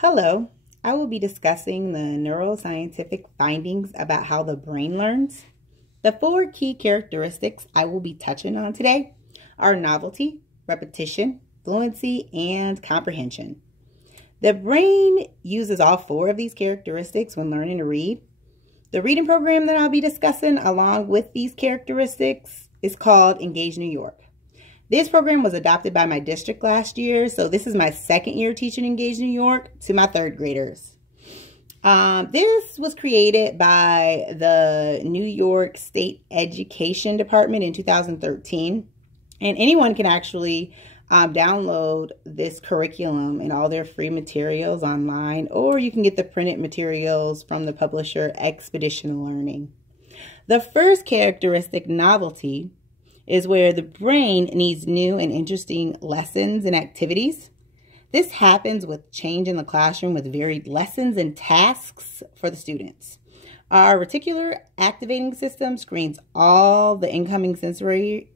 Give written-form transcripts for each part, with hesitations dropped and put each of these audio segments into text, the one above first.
Hello, I will be discussing the neuroscientific findings about how the brain learns. The four key characteristics I will be touching on today are novelty, repetition, fluency, and comprehension. The brain uses all four of these characteristics when learning to read. The reading program that I'll be discussing along with these characteristics is called Engage New York. This program was adopted by my district last year, so this is my second year teaching Engage New York to my third graders. This was created by the New York State Education Department in 2013, and anyone can actually download this curriculum and all their free materials online, or you can get the printed materials from the publisher Expedition Learning. The first characteristic, novelty, is where the brain needs new and interesting lessons and activities. This happens with change in the classroom with varied lessons and tasks for the students. Our reticular activating system screens all the incoming sensory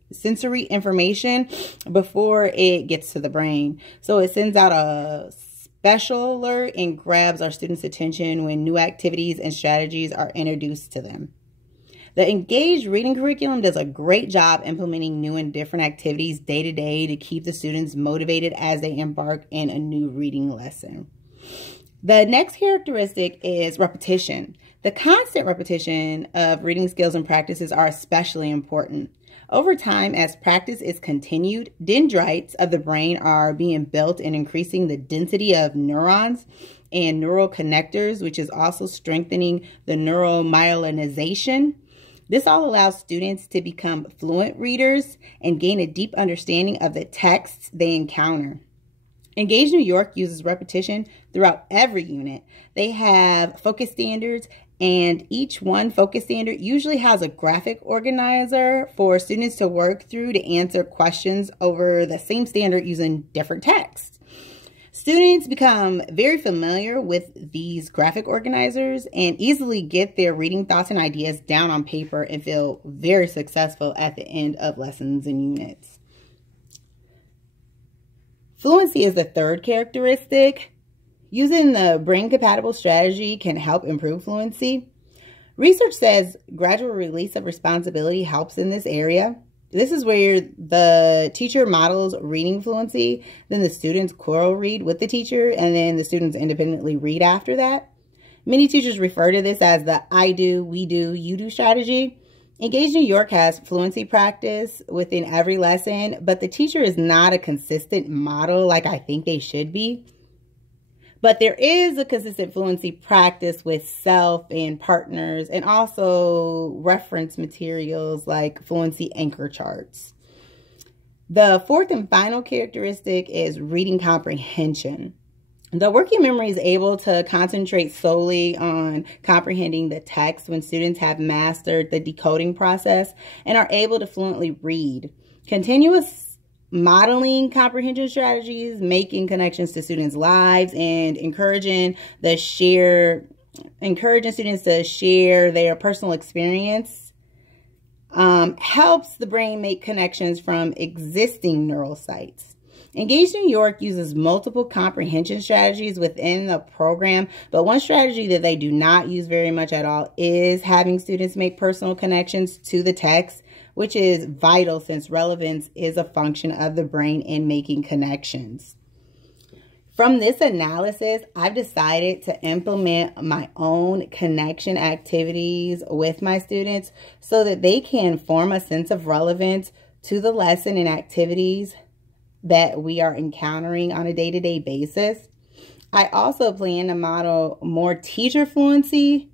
information before it gets to the brain. So it sends out a special alert and grabs our students' attention when new activities and strategies are introduced to them. The Engage reading curriculum does a great job implementing new and different activities day to day to keep the students motivated as they embark in a new reading lesson. The next characteristic is repetition. The constant repetition of reading skills and practices are especially important. Over time, as practice is continued, dendrites of the brain are being built and increasing the density of neurons and neural connectors, which is also strengthening the neuromyelinization. This all allows students to become fluent readers and gain a deep understanding of the texts they encounter. Engage New York uses repetition throughout every unit. They have focus standards, and each one focus standard usually has a graphic organizer for students to work through to answer questions over the same standard using different texts. Students become very familiar with these graphic organizers and easily get their reading thoughts and ideas down on paper and feel very successful at the end of lessons and units. Fluency is the third characteristic. Using the brain-compatible strategy can help improve fluency. Research says gradual release of responsibility helps in this area. This is where the teacher models reading fluency, then the students choral read with the teacher, and then the students independently read after that. Many teachers refer to this as the I do, we do, you do strategy. Engage New York has fluency practice within every lesson, but the teacher is not a consistent model like I think they should be. But there is a consistent fluency practice with self and partners, and also reference materials like fluency anchor charts. The fourth and final characteristic is reading comprehension. The working memory is able to concentrate solely on comprehending the text when students have mastered the decoding process and are able to fluently read. Continuous modeling comprehension strategies, making connections to students' lives, and encouraging students to share their personal experience helps the brain make connections from existing neural sites. Engage New York uses multiple comprehension strategies within the program, but one strategy that they do not use very much at all is having students make personal connections to the text, which is vital since relevance is a function of the brain in making connections. From this analysis, I've decided to implement my own connection activities with my students so that they can form a sense of relevance to the lesson and activities that we are encountering on a day-to-day basis. I also plan to model more teacher fluency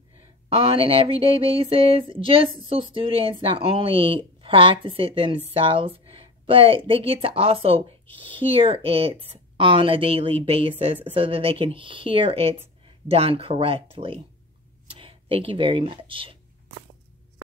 on an everyday basis, just so students not only practice it themselves, but they get to also hear it on a daily basis so that they can hear it done correctly. Thank you very much.